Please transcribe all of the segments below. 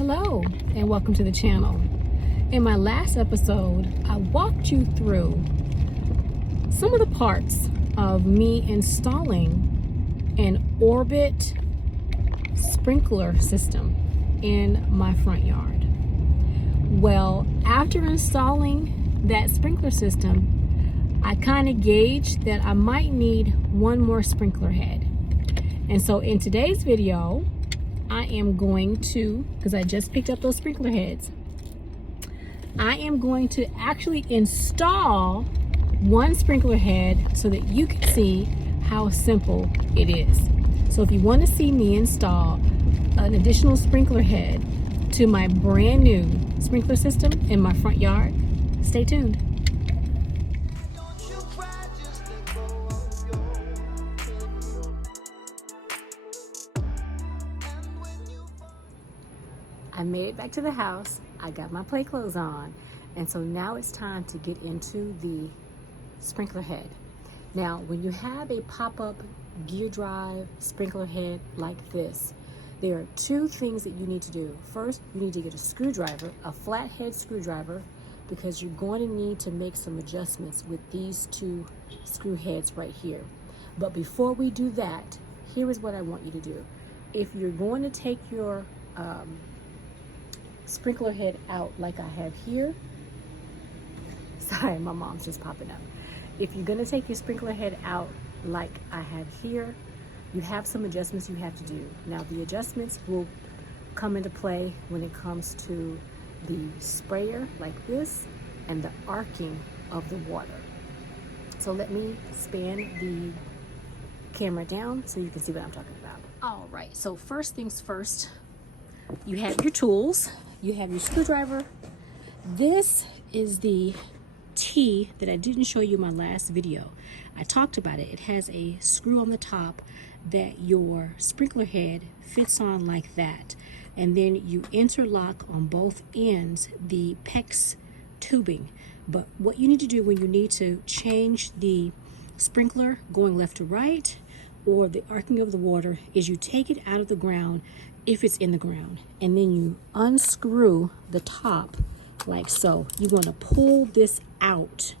Hello and welcome to the channel. In my last episode, I walked you through some of the parts of me installing an Orbit sprinkler system in my front yard. Well, after installing that sprinkler system, I kind of gauged that I might need one more sprinkler head. And so in today's video, I am going to, because I just picked up those sprinkler heads, I am going to actually install one sprinkler head so that you can see how simple it is. So if you want to see me install an additional sprinkler head to my brand new sprinkler system in my front yard, stay tuned. I made it back to the house. I got my play clothes on. And so now it's time to get into the sprinkler head. Now, when you have a pop-up gear drive sprinkler head like this, there are two things that you need to do. First, you need to get a screwdriver, a flathead screwdriver, because you're going to need to make some adjustments with these two screw heads right here. But before we do that, here is what I want you to do. If you're going to take your sprinkler head out like I have here. Sorry, my mom's just popping up. If you're gonna take your sprinkler head out like I have here, you have some adjustments you have to do. Now the adjustments will come into play when it comes to the sprayer like this and the arcing of the water. So let me span the camera down so you can see what I'm talking about. All right, so first things first, you have your tools. You have your screwdriver. This is the T that I didn't show you in my last video. I talked about it. It has a screw on the top that your sprinkler head fits on like that. And then you interlock on both ends the PEX tubing. But what you need to do when you need to change the sprinkler going left to right or the arcing of the water is you take it out of the ground if it's in the ground, and then you unscrew the top like so. You're going to pull this out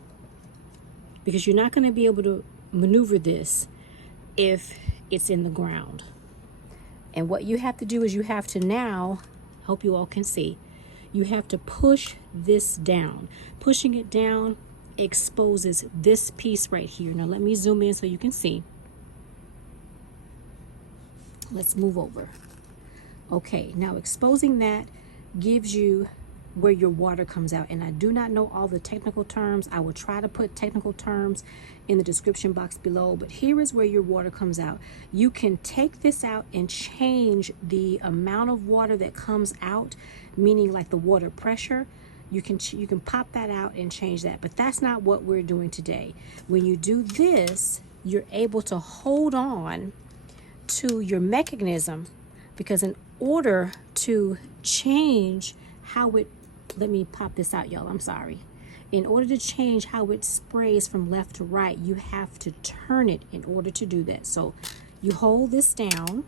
because you're not going to be able to maneuver this if it's in the ground. And what you have to do is you have to now, hope you all can see, you have to push this down. Pushing it down exposes this piece right here. Now let me zoom in so you can see. Let's move over. Okay, now exposing that gives you where your water comes out. And I do not know all the technical terms. I will try to put technical terms in the description box below, but here is where your water comes out. You can take this out and change the amount of water that comes out, meaning like the water pressure. You can pop that out and change that, but that's not what we're doing today. When you do this, you're able to hold on to your mechanism, because in order to change how it, let me pop this out, y'all, I'm sorry. In order to change how it sprays from left to right, you have to turn it in order to do that. So you hold this down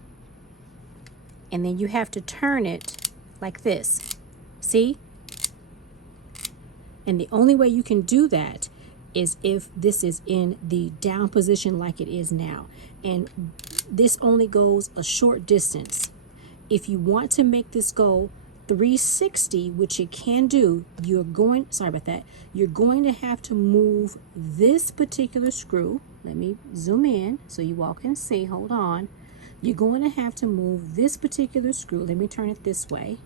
and then you have to turn it like this. See? And the only way you can do that is if this is in the down position like it is now. And this only goes a short distance. If you want to make this go 360, which it can do, you're going to have to move this particular screw. Let me zoom in so you all can see. Hold on. You're going to have to move this particular screw. Let me turn it this way.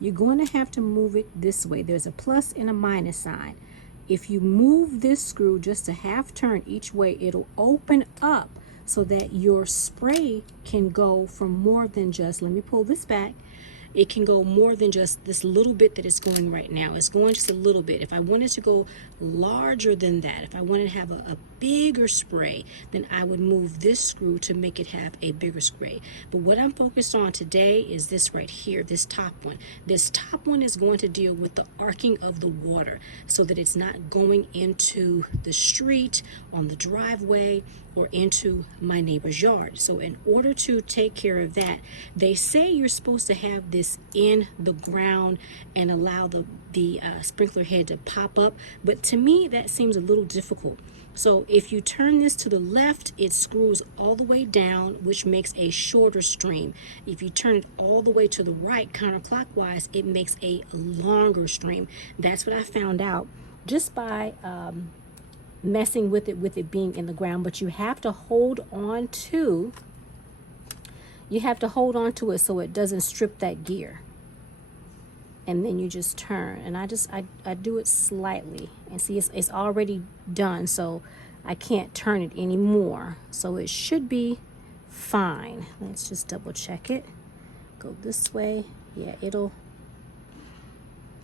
You're going to have to move it this way. There's a plus and a minus sign. If you move this screw just a half turn each way, it'll open up so that your spray can go from more than just, let me pull this back, it can go more than just this little bit that it's going right now. It's going just a little bit. If I wanted to go larger than that, if I wanted to have a bigger spray, then I would move this screw to make it have a bigger spray. But what I'm focused on today is this right here, this top one. This top one is going to deal with the arcing of the water so that it's not going into the street, on the driveway, or into my neighbor's yard. So in order to take care of that, they say you're supposed to have this in the ground and allow the sprinkler head to pop up, but to me that seems a little difficult. So if you turn this to the left, it screws all the way down, which makes a shorter stream. If you turn it all the way to the right, counterclockwise, it makes a longer stream. That's what I found out just by messing with it being in the ground. But you have to hold on to it so it doesn't strip that gear. And then you just turn, and I do it slightly, and see it's already done, so I can't turn it anymore, so it should be fine. Let's just double check it. Go this way. Yeah,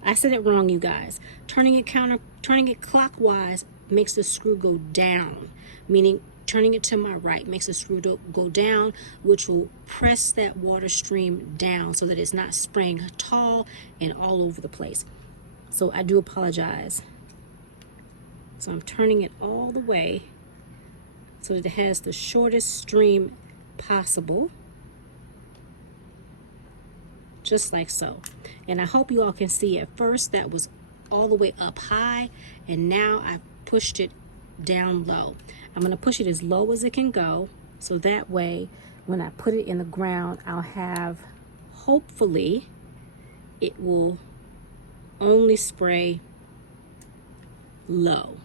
I said it wrong, you guys. Turning it clockwise makes the screw go down, meaning turning it to my right makes the screw go down, which will press that water stream down so that it's not spraying tall and all over the place. So I do apologize. So I'm turning it all the way so that it has the shortest stream possible, just like so. And I hope you all can see, at first that was all the way up high, and now I've pushed it down low. I'm going to push it as low as it can go, so that way when I put it in the ground, I'll have, hopefully, it will only spray low.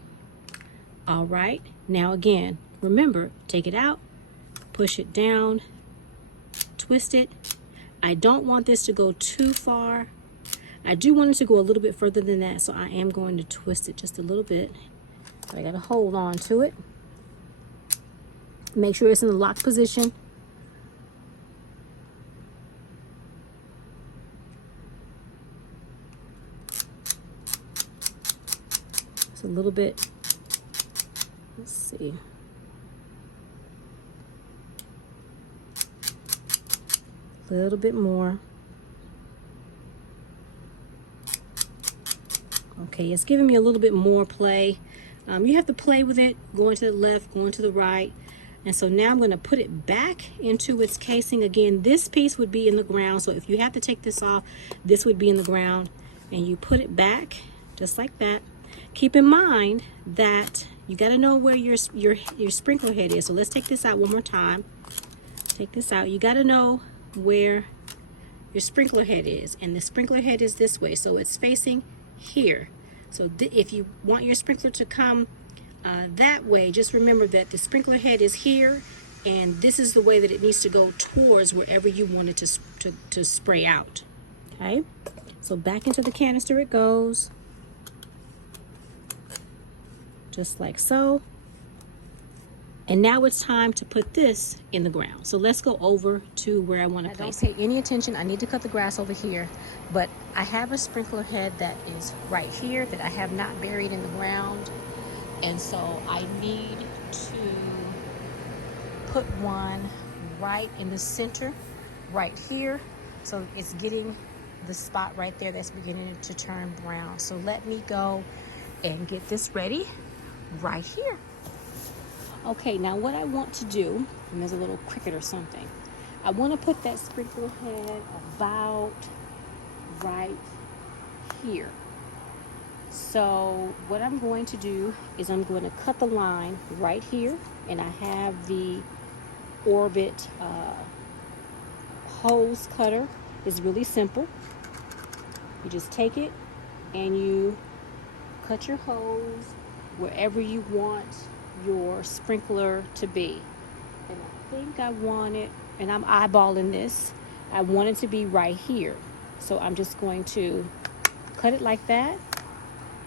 All right, now again, remember, take it out, push it down, twist it. I don't want this to go too far. I do want it to go a little bit further than that, so I am going to twist it just a little bit. So I got to hold on to it. Make sure it's in the locked position. It's a little bit, let's see. A little bit more. Okay, it's giving me a little bit more play. You have to play with it, going to the left, going to the right. And so now I'm going to put it back into its casing. Again, this piece would be in the ground. So if you have to take this off, this would be in the ground. And you put it back just like that. Keep in mind that you got to know where your sprinkler head is. So let's take this out one more time. Take this out. You got to know where your sprinkler head is. And the sprinkler head is this way. So it's facing here. So if you want your sprinkler to come that way, just remember that the sprinkler head is here, and this is the way that it needs to go towards wherever you want it to spray out. Okay, so back into the canister it goes, just like so. And now it's time to put this in the ground. So let's go over to where I want to place it. Don't pay any attention. I need to cut the grass over here, but I have a sprinkler head that is right here that I have not buried in the ground. And so I need to put one right in the center, right here. So it's getting the spot right there that's beginning to turn brown. So let me go and get this ready right here. Okay, now what I want to do, and there's a little cricket or something, I want to put that sprinkler head about right here. So what I'm going to do is I'm going to cut the line right here, and I have the Orbit hose cutter. It's really simple. You just take it and you cut your hose wherever you want your sprinkler to be. And I think I want it, and I'm eyeballing this, I want it to be right here. So I'm just going to cut it like that.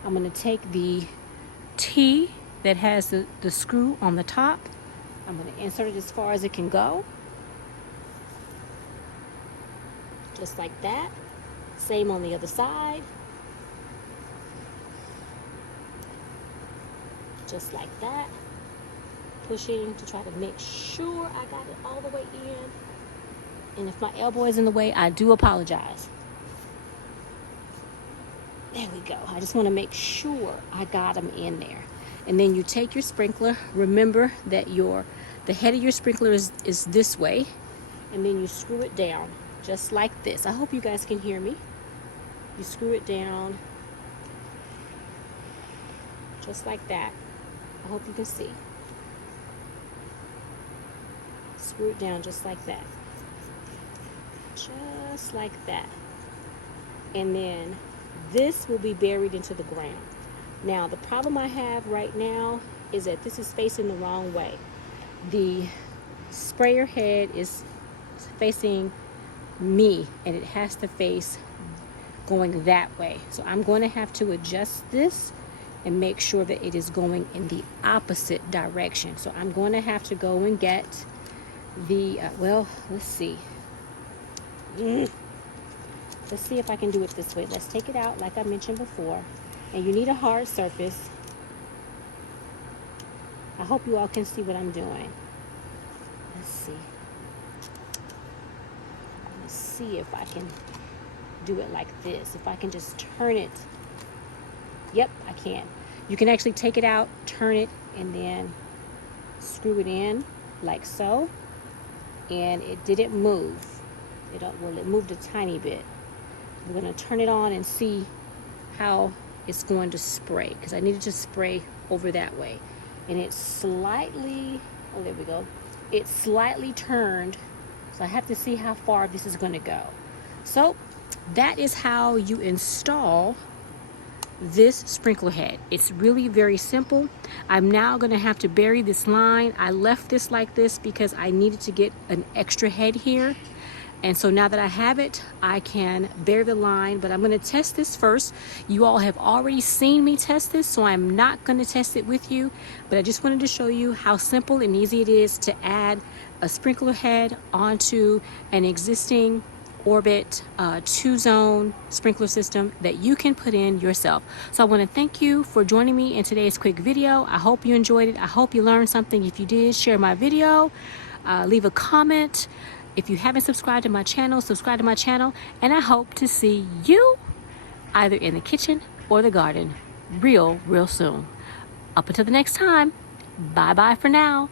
I'm going to take the T that has the screw on the top. I'm going to insert it as far as it can go. Just like that. Same on the other side. Just like that. pushing to try to make sure I got it all the way in. And if my elbow is in the way, I do apologize. There we go. I just want to make sure I got them in there. And then you take your sprinkler. Remember that the head of your sprinkler is this way. And then you screw it down just like this. I hope you guys can hear me. You screw it down just like that. I hope you can see. Screw it down just like that. Just like that. And then this will be buried into the ground. Now, the problem I have right now is that this is facing the wrong way. The sprayer head is facing me, and it has to face going that way. So I'm going to have to adjust this and make sure that it is going in the opposite direction. So I'm going to have to go and get the, well, let's see. Let's see if I can do it this way. Let's take it out like I mentioned before. And you need a hard surface. I hope you all can see what I'm doing. Let's see. Let's see if I can do it like this. If I can just turn it. Yep, I can. You can actually take it out, turn it, and then screw it in like so. And it didn't move. Well, it moved a tiny bit. We're going to turn it on and see how it's going to spray, because I needed to spray over that way. And it's slightly, oh, there we go. It's slightly turned, so I have to see how far this is going to go. So that is how you install this sprinkler head. It's really very simple. I'm now going to have to bury this line. I left this like this because I needed to get an extra head here. And so now that I have it, I can bury the line, but I'm going to test this first. You all have already seen me test this, so I'm not going to test it with you, but I just wanted to show you how simple and easy it is to add a sprinkler head onto an existing Orbit 2-zone sprinkler system that you can put in yourself. So I want to thank you for joining me in today's quick video. I hope you enjoyed it. I hope you learned something. If you did, share my video, leave a comment. If you haven't subscribed to my channel, subscribe to my channel, and I hope to see you either in the kitchen or the garden real soon. Up until the next time, bye-bye for now.